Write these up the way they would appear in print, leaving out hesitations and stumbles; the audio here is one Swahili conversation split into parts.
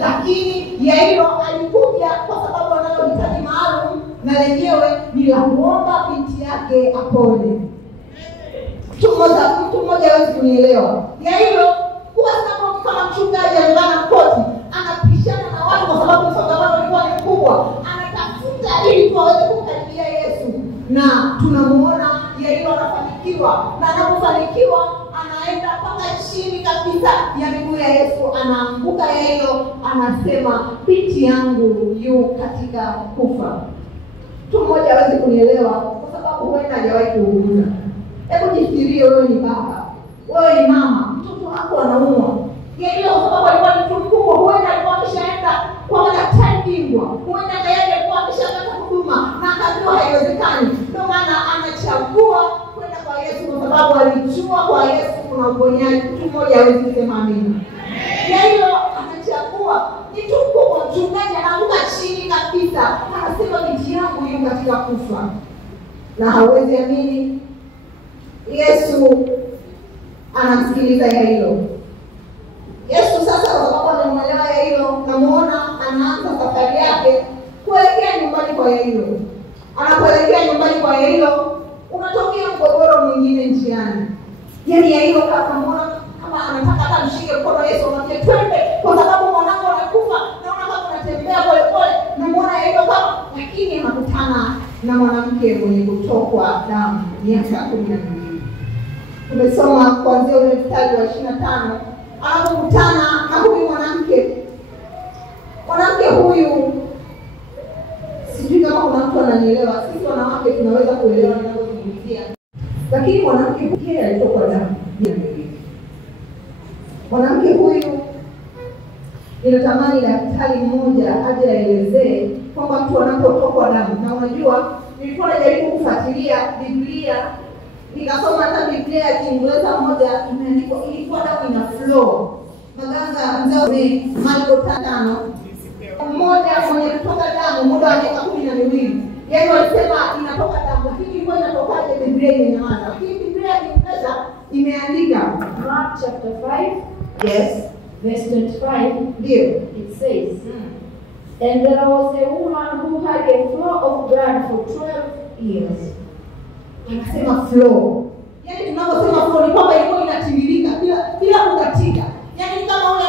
Lakini Yairo alikuja kwa sababu analohitaji maalum, na lenyewe ni la kuomba binti yake apone. Mtu mmoja hawezi kunielewa. Yairo kwa sababu kama mchungaji alivaa koti, anapishana na watu kwa sababu msongamano ulikuwa ni mkubwa, anatafuta ili tuweze kumkaribia Yesu. Na tunamuona Yairo anafanikiwa, na anapofanikiwa anaenda mpaka chini kabisa ya miguu ya Yesu, anaanguka Yairo, anasema binti yangu yu katika kufa. Mtu mmoja hawezi kunielewa kwa sababu huenda hajawahi kuuguza. Hebu jifikirie, wewe ni baba, wewe ni mama, mtoto wako anaumwa. Yairo kwa sababu alikuwa ni mtu mkubwa, huenda alikuwa ameshaenda kwa madaktari bingwa, huenda tayari alikuwa ameshapata huduma na akajua haiwezekani. Ndio maana anachagua kwenda kwa Yesu kwa sababu alijua kwa Yesu kuna uponyaji. Mtu mmoja hawezi kusema amina. Yairo anachagua, ni mtu mkubwa, mchungaji anaanguka chini kabisa, anasema binti yangu yu katika kufa. Na hawezi amini, Yesu anamsikiliza Yairo. Yesu sasa kwa sababu anamuelewa Yairo, namuona anaanza safari yake kuelekea nyumbani kwa Yairo. Anapoelekea nyumbani kwa Yairo, unatokea mgogoro mwingine njiani. Yaani Yairo kama anataka kumshika mkono Yesu, anamwambia twende kwa sababu mwanangu anakufa, naona kama unatembea pole pole. Namuona Yairo kama, lakini anakutana na mwanamke mwenye kutokwa damu miaka 12. Tumesoma kuanzia ule mstari wa 25. Anapokutana na huyu mwanamke huyu, sijui kama kuna mtu ananielewa. Sisi wanawake tunaweza kuelewa ninazozungumzia, lakini mwanamke huyu alitoka damu. Mwanamke huyu ninatamani daktari mmoja aje aelezee kwamba mtu anapotokwa damu. Na unajua, nilikuwa najaribu kufuatilia Biblia, nikasoma hata Biblia ya Kiingereza moja imeandikwa ilikuwa damu ina flow. Maganga mzee Marko 5, mmoja mwenye kutoka damu muda wa miaka 12. Yeye alisema inatoka damu, lakini ilikuwa inatokaje? Biblia imenyamaza. Lakini Biblia ya Kiingereza imeandika Mark chapter 5, yes, verse 25. Ndio. It says, and there was a woman who had a flow of blood for 12 years. Anasema flow. Yaani tunaposema flow ni kwamba ilikuwa inatiririka bila kukatika. Yaani kama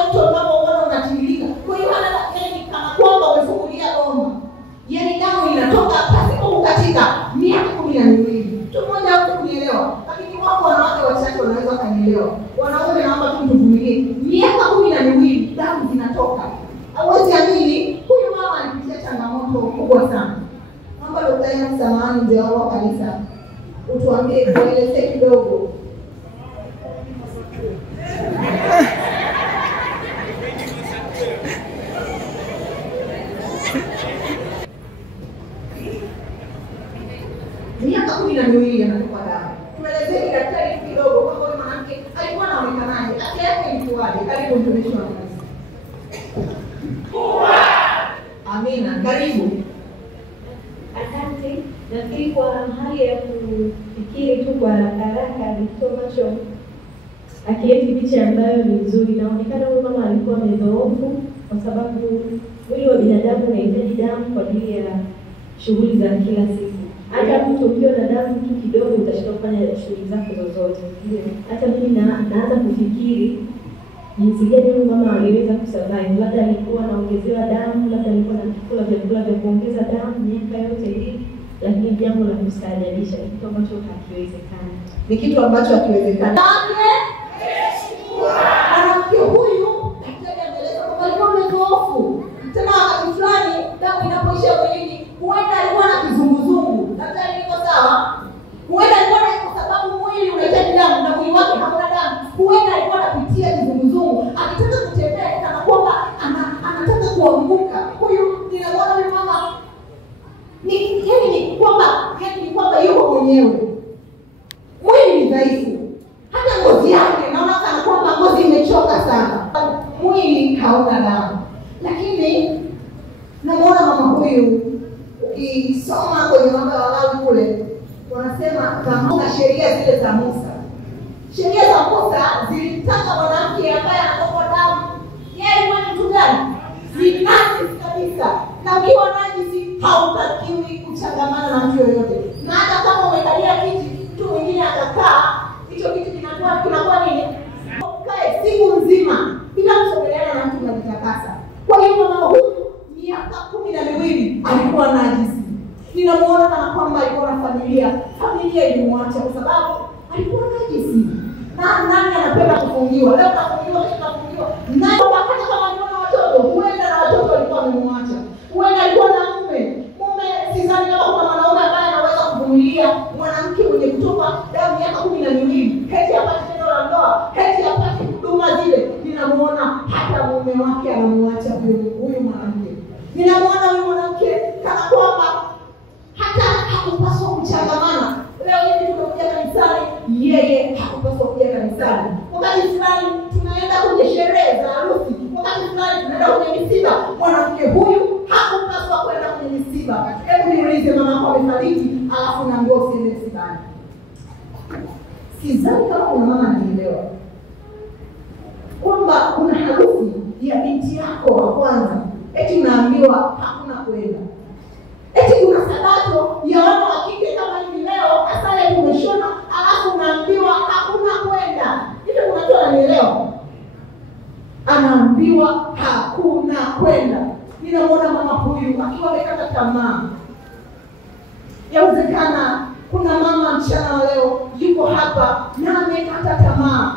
Waeleze kidogo. Miaka 12 anatoka damu. Tuelezeni daktari kidogo kwamba huyu mwanamke alikuwa anaonekanaje? Afya yake ilikuwaje? Karibu mtumishi wa Mungu. Amina. Karibu. Asante. Nafikiri kwa hali ya kufikiri tu kwa haraka ni kitu ambacho akileti picha ambayo ni nzuri. Inaonekana huyu mama alikuwa amedhoofu kwa sababu mwili wa binadamu unahitaji damu kwa ajili ya shughuli za kila siku. Hata mtu ukiwa na damu tu kidogo utashindwa kufanya shughuli zako zozote. Hata mimi naanza kufikiri jinsi gani huyu mama aliweza kusurvive. Labda alikuwa anaongezewa damu, labda alikuwa anakula vyakula vya kuongeza damu miaka yote hii, lakini jambo la kustaajabisha, kitu ambacho hakiwezekani. Ni kitu ambacho hakiwezekani. Mwanamke huyu daktari ameeleza kwamba alikuwa mdhoofu. Tena wakati fulani damu inapoisha mwilini, huenda alikuwa na kizunguzungu. Daktari iko sawa? Huenda alikuwa kwa sababu mwili unahitaji damu na mwili wake hauna damu. Huenda alikuwa anapitia kizunguzungu, akitaka kutembea kana kwamba anataka kuanguka. Huyu ninaona huyu mama ni kwamba yuko mwenyewe. Mwili ni dhaifu. Hata ngozi yake naona kana kwamba ngozi imechoka sana. Mwili hauna damu. Lakini namuona mama huyu, ukisoma kwenye mambo ya Walawi kule wanasema kama sheria zile za Musa. Sheria za Musa zilitaka mwanamke ambaye anatoka damu yeye ni mtu gani? Ni najisi kabisa. Na ukiwa najisi hautakiwi kuchangamana na mtu yoyote. Na hata kama umekalia kiti, mtu mwingine akakaa, hicho kiti kinakuwa nini? Kae siku nzima bila kusogeleana na mtu unajitakasa. Kwa hiyo mama huyu miaka 12 alikuwa najisi. Ninamuona kana kwamba alikuwa na familia ilimwacha kwa sababu alikuwa najisi. Na nani anapenda kufungiwa? Leo tafungiwa, kesho tafungiwa. Nani wakati kama aliona watoto, huenda na watoto walikuwa wamemwacha. Huenda alikuwa na mume. Sidhani kama kuna mwanaume ambaye anaweza kuvumilia mwanamke mwenye kutoka damu miaka 12. Kati apate tendo la ndoa, kati apate huduma zile. Ninamuona hata mume wake anamwacha huyu mwanamke. Ninamuona huyu mwanamke kana kwamba hata hakupaswa kuchangamana. Leo hivi tunakuja kanisani, yeye hakupaswa kuja kanisani. Wakati fulani tunaenda kwenye sherehe za harusi, wakati fulani tunaenda kwenye misiba, mwanamke huyu hakupaswa kwenda kwenye misiba. Hebu niulize, mama yako amefariki, alafu unaambiwa usiende msibani. Sidhani kama kuna mama anaelewa kwamba kuna harusi ya binti yako wa kwanza, eti unaambiwa hakuna kwenda. Eti kuna sabato ya wana wa kike kama hivi leo, asale tumeshona, alafu unaambiwa hakuna kwenda. Hivi kuna mtu ananielewa? Anaambiwa hakuna kwenda. Ninamuona mama huyu akiwa amekata tamaa. Yawezekana kuna mama mchana wa leo yuko hapa na amekata tamaa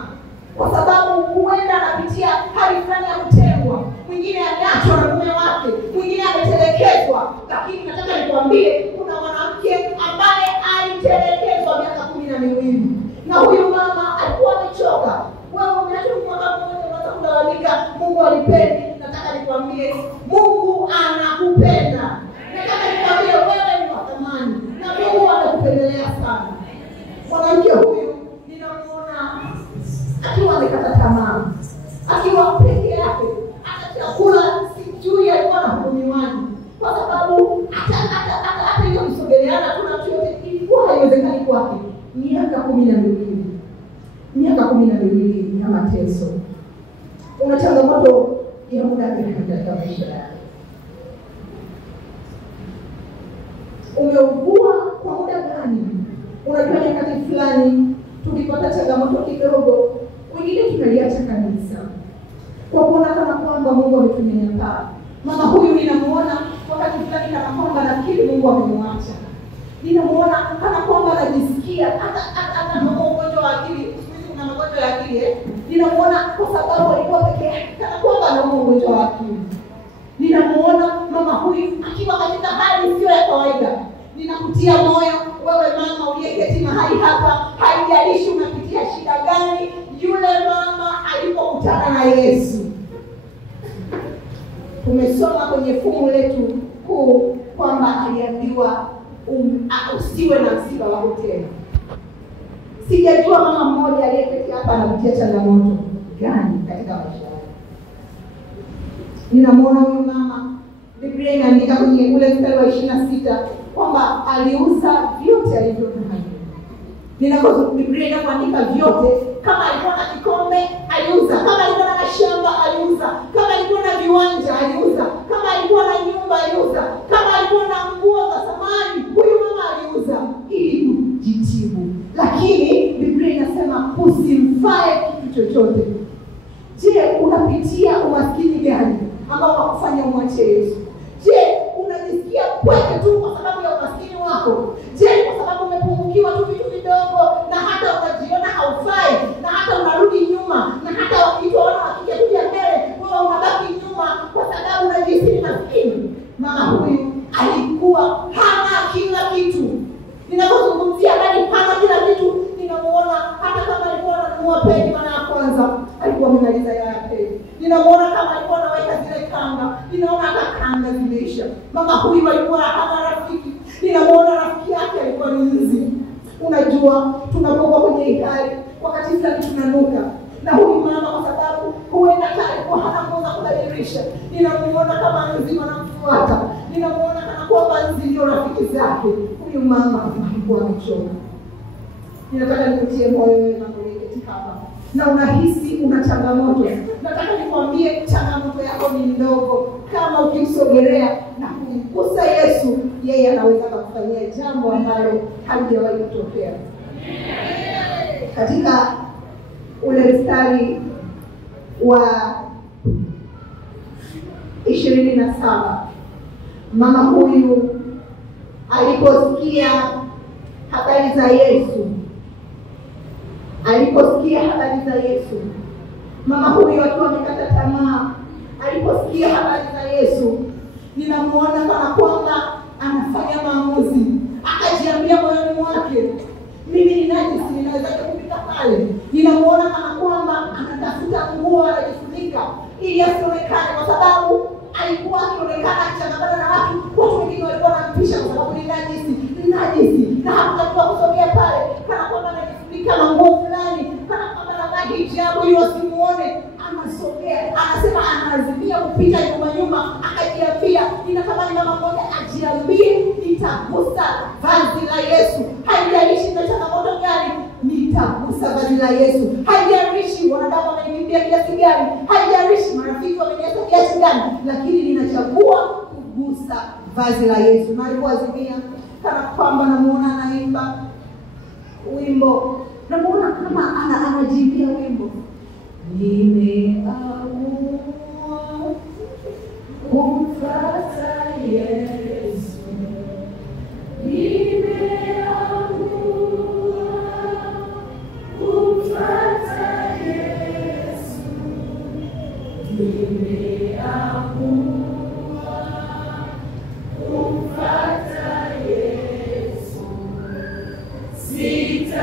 kwa sababu huenda anapitia hali fulani ya kutengwa. Mwingine ameachwa na mume wake, mwingine ametelekezwa. Lakini nataka nikwambie kuna mwanamke ambaye alitelekezwa miaka 12. Na huyu mama alikuwa amechoka. Wewe umeachwa mwaka mmoja unaanza kulalamika Mungu alipendi. Nataka nikwambie Mungu anakupenda. Nataka nikwambie wewe ni wa thamani na Mungu anakupendelea sana. Mwanamke huyu ninamuona akiwa amekata tamaa, akiwa peke yake, hata chakula sijui alikuwa na hudumiwaji kwa sababu hata hiyo msogeleana kuna mtu yote ilikuwa haiwezekani kwake. Miaka 12 ya mateso. Una changamoto ya muda gani katika maisha yako? Umeugua kwa muda gani? Unajua nyakati fulani tukipata changamoto kidogo, wengine tunaliacha kanisa kwa kuona kama kwamba Mungu ametunyanyapaa. Mama huyu ninamuona wakati fulani kana kwamba nafikiri Mungu amemwacha. Ninamuona kana kwamba anajisikia hata mgonjwa wa akili. Kuna magonjwa ya akili Ninamuona kwa sababu alikuwa peke yake kana kwamba ana ugonjwa wa akili. Ninamuona mama huyu akiwa katika hali sio ya kawaida. Ninakutia moyo wewe mama uliyeketi mahali hapa, Yesu. Tumesoma kwenye fungu letu kuu kwamba aliambiwa usiwe na msiba wako tena. Sijajua mama mmoja aliyeketi hapa anapitia changamoto gani katika maisha yake. Ninamwona huyu mama, Biblia inaandika kwenye ule mstari wa 26 kwamba aliuza vyote alivyonavyo. Biblia inaandika vyote, kama alikuwa na kikombe aliuza, kama alikuwa na mashamba aliuza, kama alikuwa na viwanja aliuza, kama alikuwa na nyumba aliuza, kama alikuwa na nguo za thamani, huyu mama aliuza ili kujitibu. Lakini Biblia inasema usimfae kitu chochote. Je, unapitia umaskini gani ambao unakufanya umwache Yesu? Je, unajisikia pweke tu kwa sababu ya umaskini wako? Je, kwa sababu umepungukiwa tu vitu vidogo na hata unajiona haufai na hata unarudi nyuma na hata wakiona wakija kuja mbele wewe unabaki nyuma kwa sababu unajisikia ni maskini? Mama huyu alikuwa hana kila kitu. Ninapozungumzia ndani hana kila kitu, ninamuona hata kama alikuwa ananunua pedi mara ya kwanza, alikuwa amemaliza ya pedi. Ninamuona kama alikuwa anaweka zile kanga, ninaona hata kanga zimeisha. Mama huyu alikuwa hana rafiki. Ninamuona rafiki yake alikuwa ni nzi. Unajua, tunapokuwa kwenye hikari, wakati fulani tunanuka. Na huyu mama kwa sababu huenda alikuwa hana nguo za kubadilisha, ninamuona kama nzi wanamfuata. Ninamuona kana kwamba nzi ndio rafiki zake. Huyu mama alikuwa amechoka. Ninataka nikutie moyo wewe mama uliyeketi hapa na unahisi una changamoto. Nataka nikwambie changamoto yako ni ndogo. Kama ukimsogelea na kumgusa Yesu, yeye anaweza kukufanyia jambo ambalo halijawahi kutokea. Katika ule mstari wa 27, mama huyu aliposikia habari za Yesu, mama huyu akiwa amekata tamaa, aliposikia habari za Yesu, ninamuona kana kwamba anafanya maamuzi. Akajiambia moyoni mwake, mimi ni najisi, ninaweza kupita pale. Ninamuona kana kwamba anatafuta nguo anajifunika ili asionekane, kwa sababu alikuwa akionekana akichangamana na watu wengine walikuwa wanampisha kwa sababu ni najisi. Na hakutakiwa kusogea pale, kana kwamba anajifunika na nguo fulani, kana kwamba anavaa hijabu ili wasimuone. Anasogea, anasema anaazimia kupita nyuma. Akajiambia, ninatamani mama mmoja ajiambie, nitagusa vazi la Yesu. Haijalishi na changamoto gani, nitagusa vazi la Yesu. Haijalishi wanadamu wameniambia kiasi gani, haijalishi marafiki wameniambia kiasi gani, lakini ninachagua kugusa vazi la Yesu. Na alipoazimia, kana kwamba namuona anaimba wimbo, namuona kama anajimbia wimbo, nimeamua kumfuata Yesu, nimeamua kumfuata Yesu, nimeamua kumfuata Yesu, sitarudi.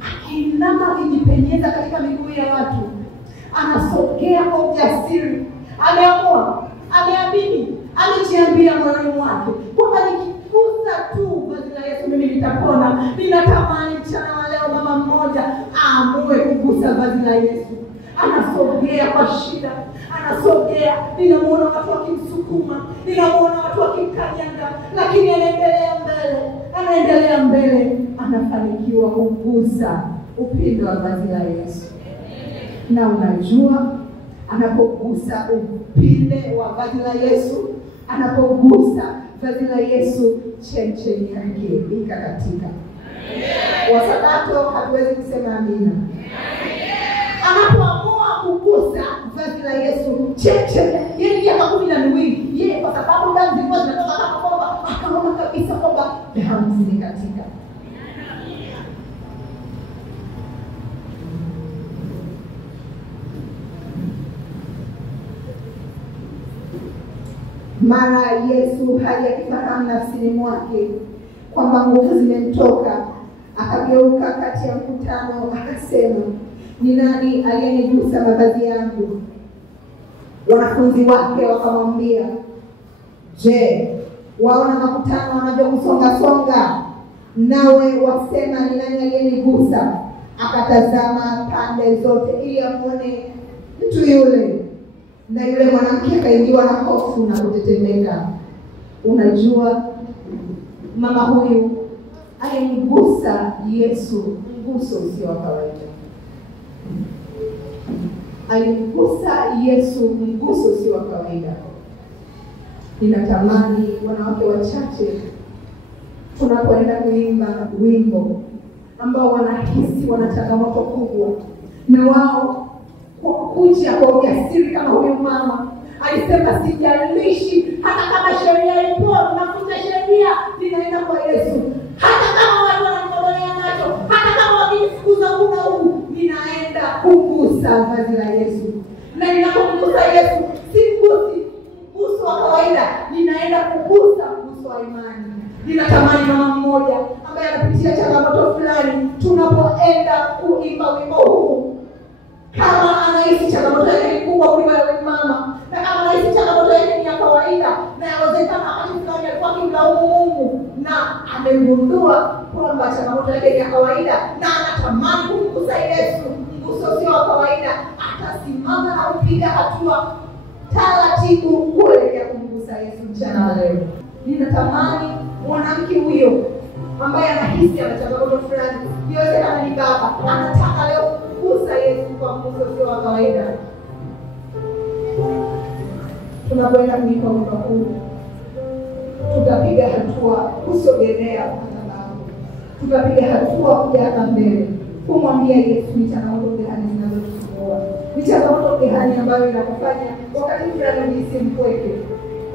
Akinama akijipenyeza katika miguu ya watu, anasogea kwa ujasiri. Ameamua, ameamini, amejiambia moyoni mwake kwamba nikigusa tu vazi la Yesu mimi nitapona. Ninatamani mchana wa leo mama mmoja aamue kugusa vazi la Yesu. Anasogea kwa shida, anasogea. Ninamuona watu wakimsukuma, ninamuona watu wakimkanyanga, lakini anaendelea mbele, anafanikiwa kugusa upindo wa vazi la Yesu. Na unajua anapogusa upinde wa vazi la Yesu, anapogusa vazi la Yesu, chemchemi yake ikakatika. Wasabato hatuwezi kusema amina. Anapoamua kugusa vazi la Yesu, chemchemi, yeye miaka 12, yeye kwa sababu damu zilikuwa zinatoka kama bomba, akaona kabisa kwamba damu zimekatika. Mara Yesu hajakifahamu nafsini mwake kwamba nguvu zimemtoka, akageuka kati ya mkutano akasema, ni nani aliyenigusa mavazi yangu? Wanafunzi wake wakamwambia, je, waona makutano wanavyosonga songa, nawe wasema ni nani aliyenigusa? Akatazama pande zote ili amuone mtu yule, na yule mwanamke akaingiwa na hofu na kutetemeka. Unajua, mama huyu alimgusa Yesu mguso usio wa kawaida. Alimgusa Yesu mguso usio wa kawaida. Ninatamani wanawake wachache tunapoenda kuimba wimbo ambao wanahisi wana changamoto kubwa, na wao kwa kuja kwa ujasiri kama huyu mama alisema, sijalishi hata kama sheria ipo, nafuta sheria, ninaenda kwa Yesu. Hata kama watu wananitolea macho, hata kama wakinifukuza kuna huu, ninaenda kugusa vazi la Yesu. Na ninapogusa Yesu, si mguso wa kawaida, ninaenda kugusa mguso wa imani. Ninatamani mama mmoja ambaye anapitia changamoto fulani, tunapoenda kuimba wimbo huu, kama anahisi changamoto yake ni kubwa kuliko ya mama, na kama anahisi changamoto yake ni ya kawaida, na yawezekana wakati fulani alikuwa akimlaumu Mungu na amegundua kwamba changamoto yake ni ya kawaida na anatamani kumgusa Yesu mguso sio wa kawaida, atasimama na kupiga hatua taratibu kuelekea kumgusa Yesu mchana wa leo. Ninatamani mwanamke huyo ambaye anahisi ana changamoto fulani, yawezekana ni baba, anataka leo kugusa Yesu kwa mguso sio wa kawaida. Tunapoenda kuimba wimbo huu, tutapiga hatua kusogelea madhabahu, tutapiga hatua kuja hapa mbele kumwambia Yesu ni changamoto gani zinazotusumbua, ni changamoto gani ambayo inakufanya wakati fulani unahisi mpweke,